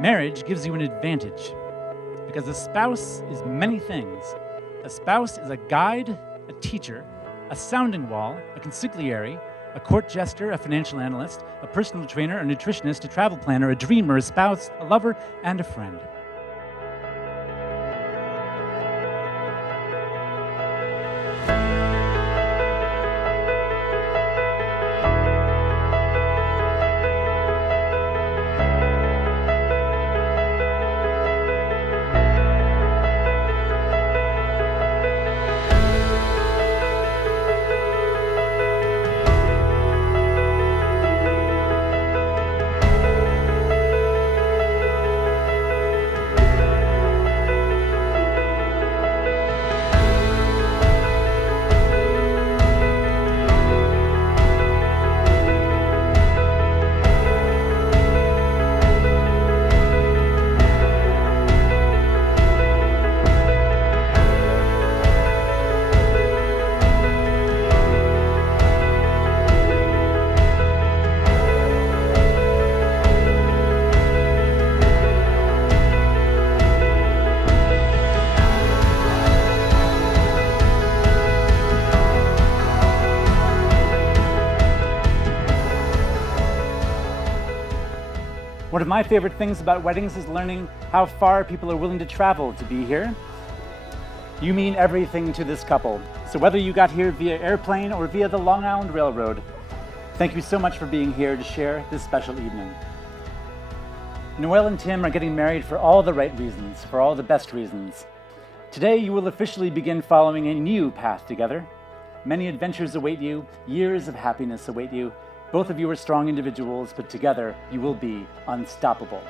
Marriage gives you an advantage because a spouse is many things. A spouse is a guide, a teacher, a sounding wall, a consigliere, a court jester, a financial analyst, a personal trainer, a nutritionist, a travel planner, a dreamer, a spouse, a lover, and a friend. One of my favorite things about weddings is learning how far people are willing to travel to be here. You mean everything to this couple. So whether you got here via airplane or via the Long Island Railroad, thank you so much for being here to share this special evening. Noel and Tim are getting married for all the right reasons, for all the best reasons. Today you will officially begin following a new path together. Many adventures await you, years of happiness await you. Both of you are strong individuals, but together you will be unstoppable.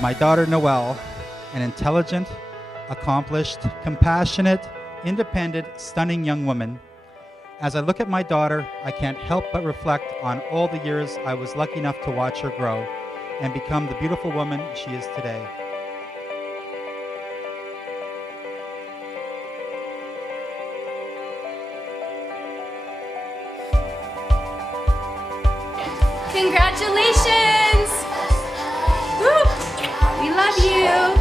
My daughter Noel, an intelligent, accomplished, compassionate, independent, stunning young woman. As I look at my daughter, I can't help but reflect on all the years I was lucky enough to watch her grow and become the beautiful woman she is today. Congratulations! Woo! We love you!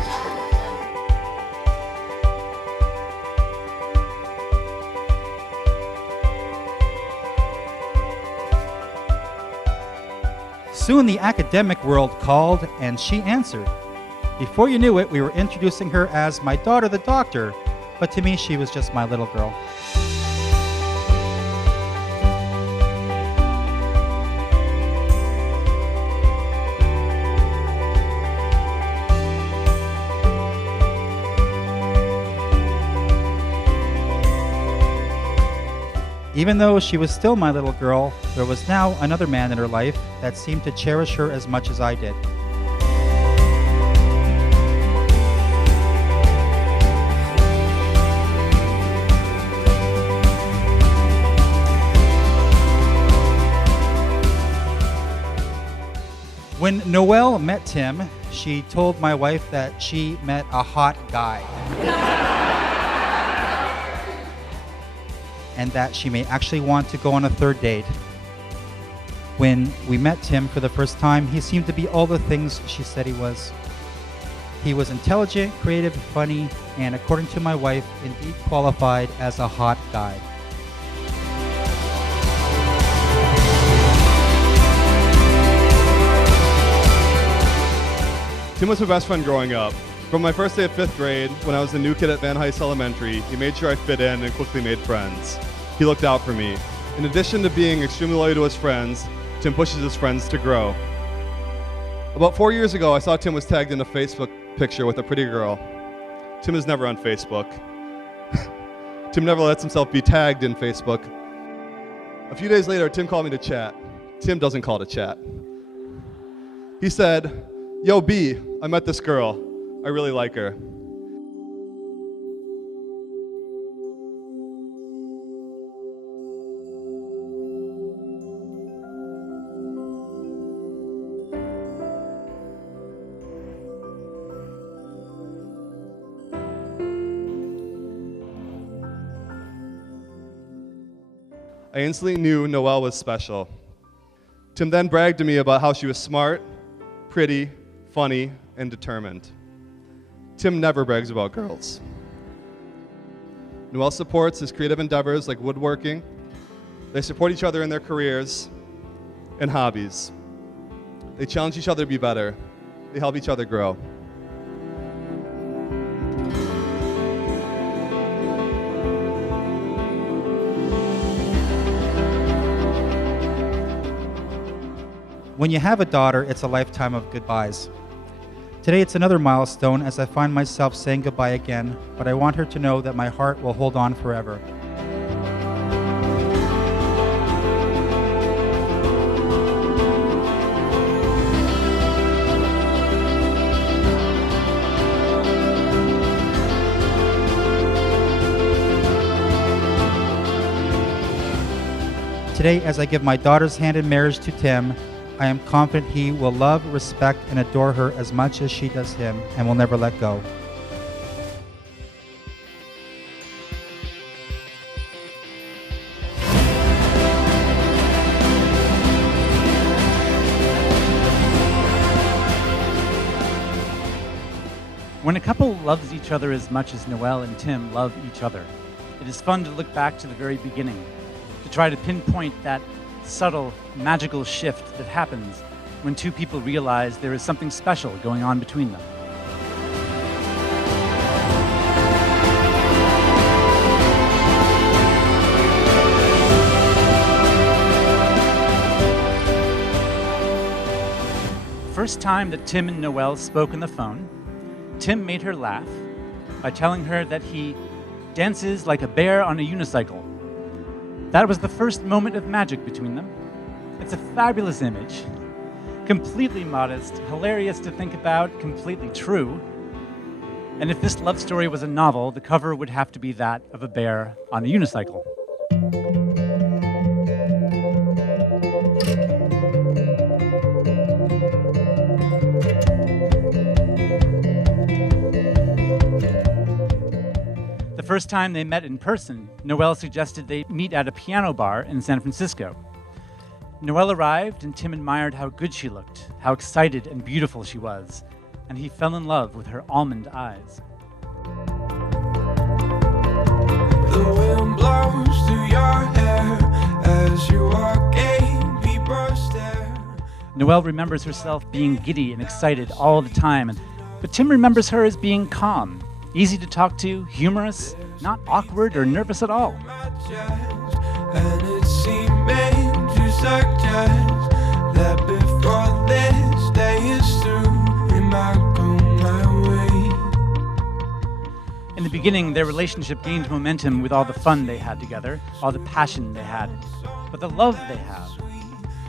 Soon the academic world called and she answered. Before you knew it, we were introducing her as my daughter the doctor, but to me she was just my little girl. Even though she was still my little girl, there was now another man in her life that seemed to cherish her as much as I did. When Noel met Tim, she told my wife that she met a hot guy. And that she may actually want to go on a third date. When we met Tim for the first time, he seemed to be all the things she said he was. He was intelligent, creative, funny, and according to my wife, indeed qualified as a hot guy. Tim was my best friend growing up. From my first day of 5th grade, when I was the new kid at Van Heist Elementary, he made sure I fit in and quickly made friends. He looked out for me. In addition to being extremely loyal to his friends, Tim pushes his friends to grow. About 4 years ago, I saw Tim was tagged in a Facebook picture with a pretty girl. Tim is never on Facebook. Tim never lets himself be tagged in Facebook. A few days later, Tim called me to chat. Tim doesn't call to chat. He said, "Yo, B, I met this girl. I really like her." I instantly knew Noel was special. Tim then bragged to me about how she was smart, pretty, funny, and determined. Tim never brags about girls. Noel supports his creative endeavors like woodworking. They support each other in their careers and hobbies. They challenge each other to be better. They help each other grow. When you have a daughter, it's a lifetime of goodbyes. Today it's another milestone as I find myself saying goodbye again, but I want her to know that my heart will hold on forever. Today, as I give my daughter's hand in marriage to Tim, I am confident he will love, respect, and adore her as much as she does him and will never let go. When a couple loves each other as much as Noel and Tim love each other, it is fun to look back to the very beginning, to try to pinpoint that subtle, magical shift that happens when two people realize there is something special going on between them. First time that Tim and Noel spoke on the phone, Tim made her laugh by telling her that he dances like a bear on a unicycle. That was the first moment of magic between them. It's a fabulous image. Completely modest, hilarious to think about, completely true. And if this love story was a novel, the cover would have to be that of a bear on a unicycle. The first time they met in person, Noel suggested they meet at a piano bar in San Francisco. Noel arrived, and Tim admired how good she looked, how excited and beautiful she was, and he fell in love with her almond eyes. The wind blows through your hair as you walk a deeper stair. Noel remembers herself being giddy and excited all the time, but Tim remembers her as being calm, easy to talk to, humorous, not awkward or nervous at all. And it seemed made to suggest that before this day is through, we might go my way. In the beginning, their relationship gained momentum with all the fun they had together, all the passion they had. But the love they have,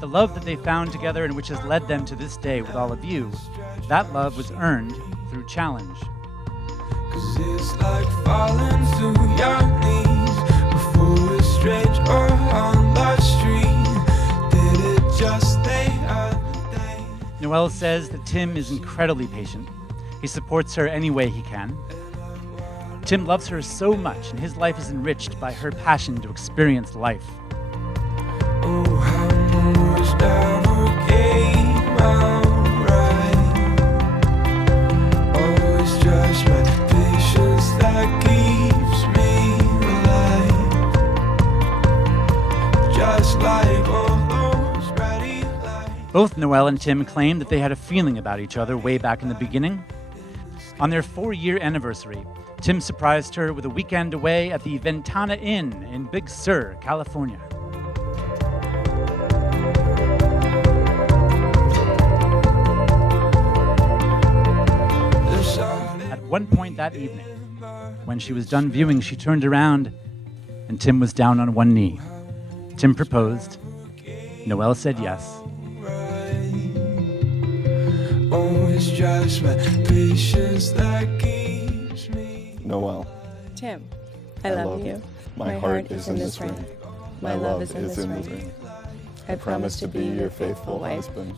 the love that they found together and which has led them to this day with all of you, that love was earned through challenge. 'Cause it's like falling to your knees before a strange or on the street. Did it just the other day? Noel says that Tim is incredibly patient. He supports her any way he can. Tim loves her so much, and his life is enriched by her passion to experience life. Oh, how much never came out right. Always judgment. That keeps me alive, just like all those ready lights. Both Noel and Tim claim that they had a feeling about each other way back in the beginning. On their 4-year anniversary, Tim surprised her with a weekend away at the Ventana Inn in Big Sur, California. There's one point that evening, when she was done viewing, she turned around and Tim was down on one knee. Tim proposed. Noel said yes. Oh, it's just my patience that keeps me. Noel, Tim, I love you. My heart is in this ring. My love is in this ring. I promise to be your faithful wife, husband,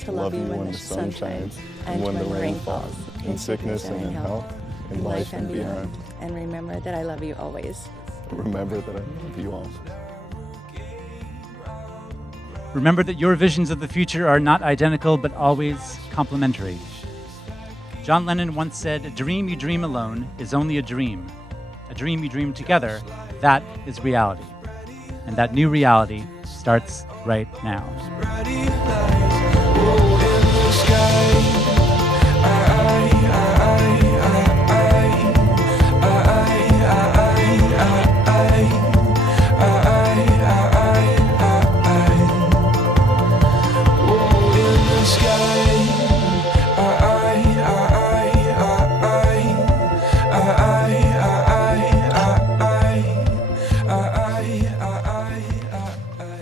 to love you when the sun shines and when the rain falls, in sickness and in health, in life and beyond. And remember that I love you always. Remember that I love you all. Remember that your visions of the future are not identical, but always complementary. John Lennon once said, "A dream you dream alone is only a dream. A dream you dream together, that is reality." And that new reality starts right now. Brighty lights, oh, in the sky.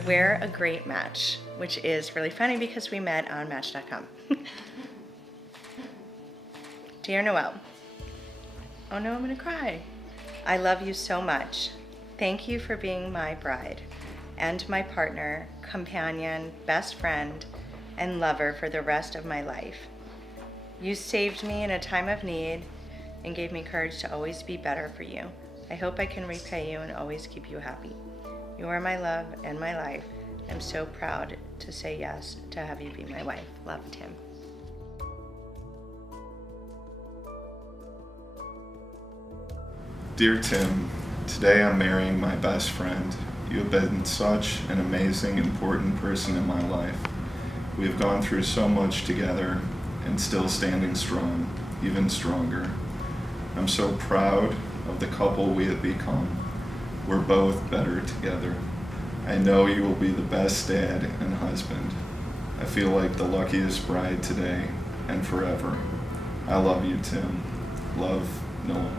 We're a great match, which is really funny because we met on Match.com. Dear Noel, oh no, I'm gonna cry. I love you so much. Thank you for being my bride and my partner, companion, best friend, and lover for the rest of my life. You saved me in a time of need and gave me courage to always be better for you. I hope I can repay you and always keep you happy. You are my love and my life. I'm so proud to say yes to have you be my wife. Love, Tim. Dear Tim, today I'm marrying my best friend. You have been such an amazing, important person in my life. We have gone through so much together and still standing strong, even stronger. I'm so proud of the couple we have become. We're both better together. I know you will be the best dad and husband. I feel like the luckiest bride today and forever. I love you, Tim. Love, Noel.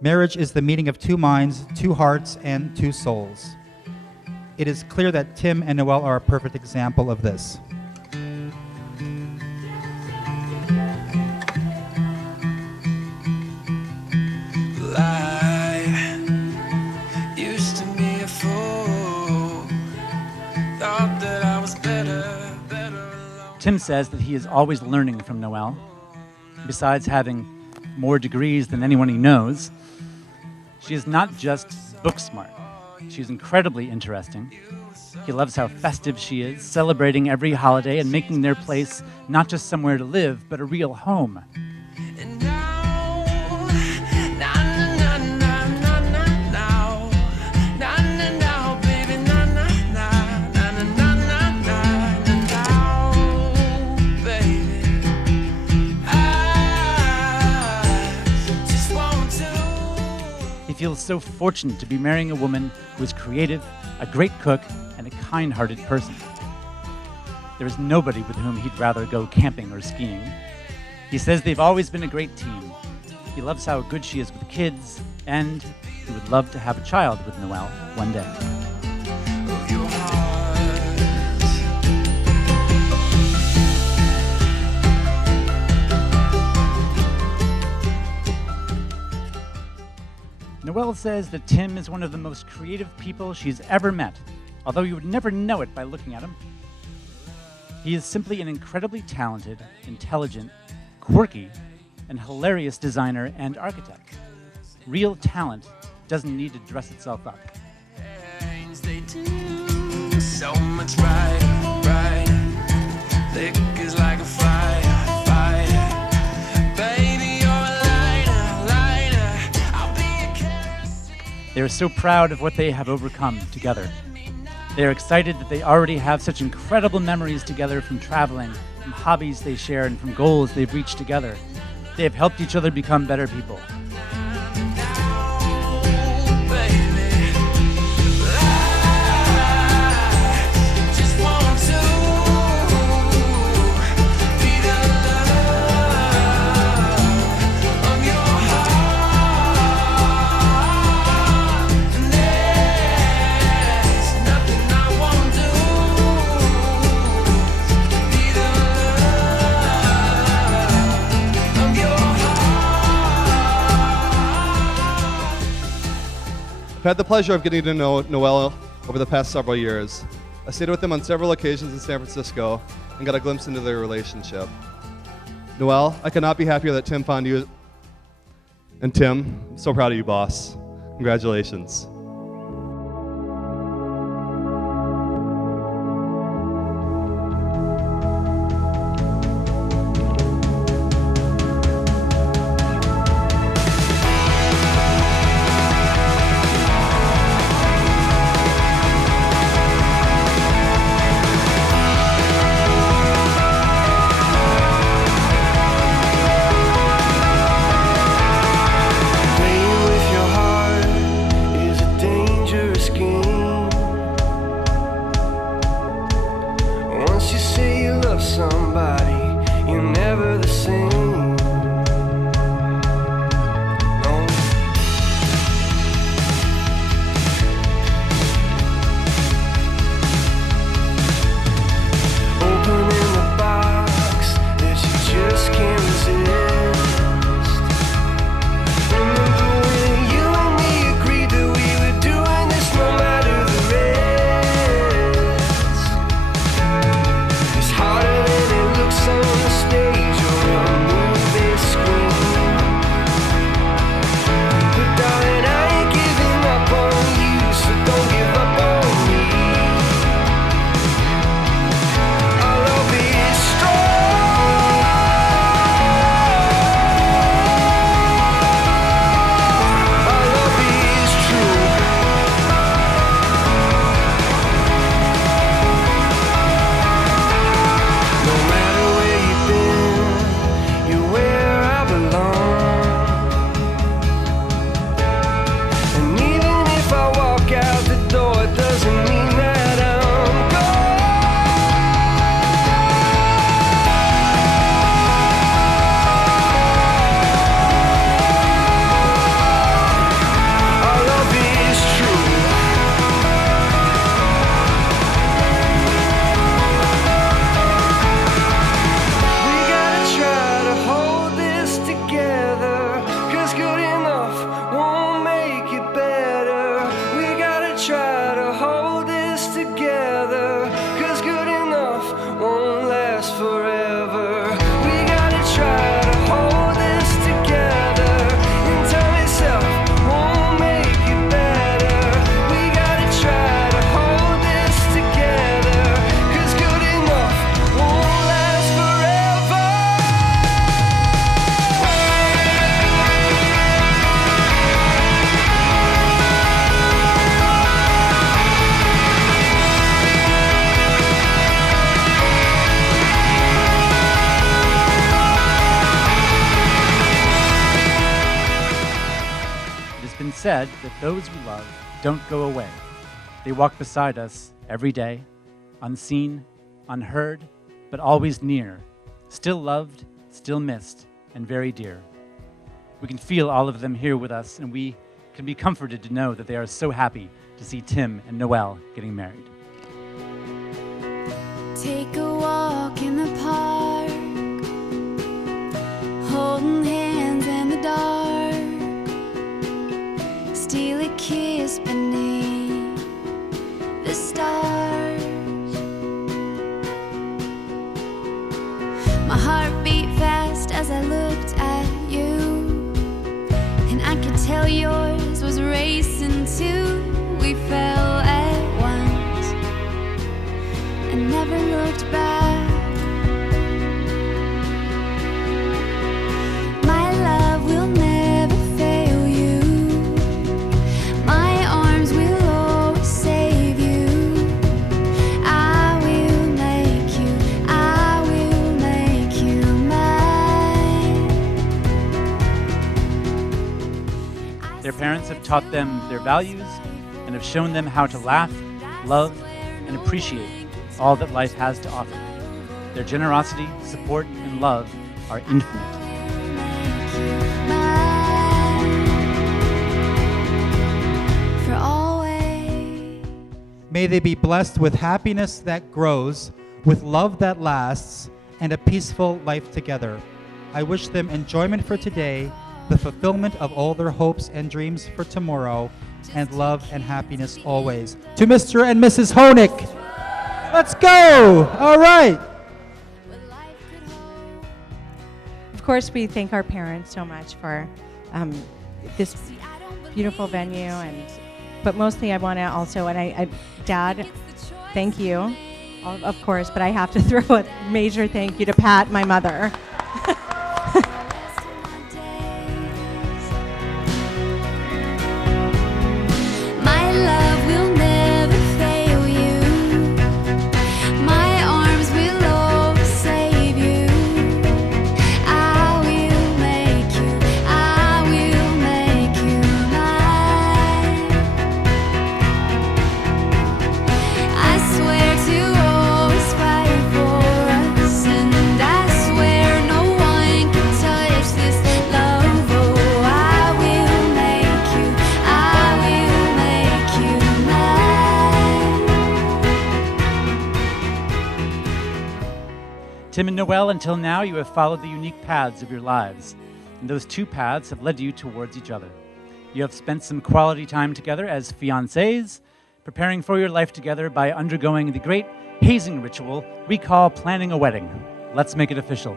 Marriage is the meeting of two minds, two hearts, and two souls. It is clear that Tim and Noel are a perfect example of this. I used to be a fool. Thought that I was better alone. Tim says that he is always learning from Noel. Besides having more degrees than anyone he knows, she is not just book smart. She's incredibly interesting. He loves how festive she is, celebrating every holiday and making their place not just somewhere to live, but a real home. And now, na na na na na na now, na na now, baby, na na na na na na na na now, baby. I just want to. He feels so fortunate to be marrying a woman who is creative, a great cook, and a kind-hearted person. There is nobody with whom he'd rather go camping or skiing. He says they've always been a great team. He loves how good she is with kids, and he would love to have a child with Noel one day. Of your heart. Noel says that Tim is one of the most creative people she's ever met, although you would never know it by looking at him. He is simply an incredibly talented, intelligent, quirky, and hilarious designer and architect. Real talent doesn't need to dress itself up. They do so much right. Liquor's like a fire. Baby, you're a lighter. I'll be a kerosene. They are so proud of what they have overcome together. They are excited that they already have such incredible memories together from traveling, from hobbies they share, and from goals they've reached together. They have helped each other become better people. I've had the pleasure of getting to know Noel over the past several years. I stayed with him on several occasions in San Francisco and got a glimpse into their relationship. Noel, I could not be happier that Tim found you. And Tim, I'm so proud of you, boss. Congratulations. Said that those we love don't go away. They walk beside us every day, unseen, unheard, but always near, still loved, still missed, and very dear. We can feel all of them here with us, and we can be comforted to know that they are so happy to see Tim and Noel getting married. Take a walk in the park, holding hands in the dark. Steal a kiss beneath the stars. have taught them their values and have shown them how to laugh, love, and appreciate all that life has to offer. Their generosity, support, and love are infinite. For always. May they be blessed with happiness that grows, with love that lasts, and a peaceful life together. I wish them enjoyment for today, the fulfillment of all their hopes and dreams for tomorrow, and love and happiness always. To Mr. and Mrs. Honig, let's go! All right. Of course, we thank our parents so much for this beautiful venue, but mostly I want to also, Dad, thank you, of course, but I have to throw a major thank you to Pat, my mother. My love will never fail you. My arms will always save you. I will make you mine. I swear to always fight for us, and I swear no one can touch this love. Oh, I will make you mine. Tim and Noel, until now, you have followed the unique paths of your lives, and those two paths have led you towards each other. You have spent some quality time together as fiancés, preparing for your life together by undergoing the great hazing ritual we call planning a wedding. Let's make it official.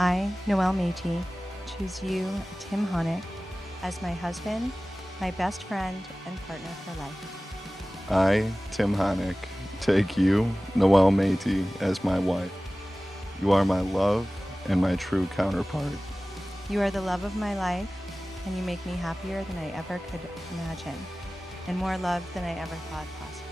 I, Noel Métis, choose you, Tim Honig, as my husband, my best friend, and partner for life. I, Tim Honig, take you, Noel Métis, as my wife. You are my love and my true counterpart. You are the love of my life, and you make me happier than I ever could imagine, and more loved than I ever thought possible.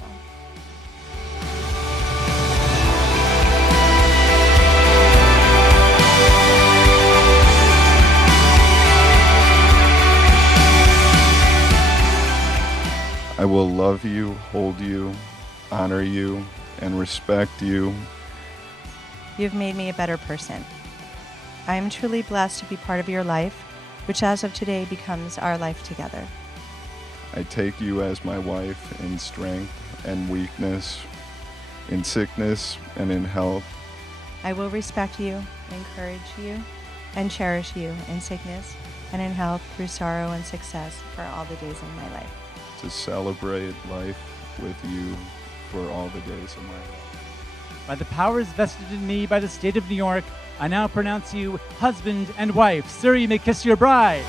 I will love you, hold you, honor you, and respect you. You've made me a better person. I am truly blessed to be part of your life, which as of today becomes our life together. I take you as my wife in strength and weakness, in sickness and in health. I will respect you, encourage you, and cherish you in sickness and in health, through sorrow and success, for all the days of my life. To celebrate life with you for all the days of my life. By the powers vested in me by the state of New York, I now pronounce you husband and wife. Sir, you may kiss your bride.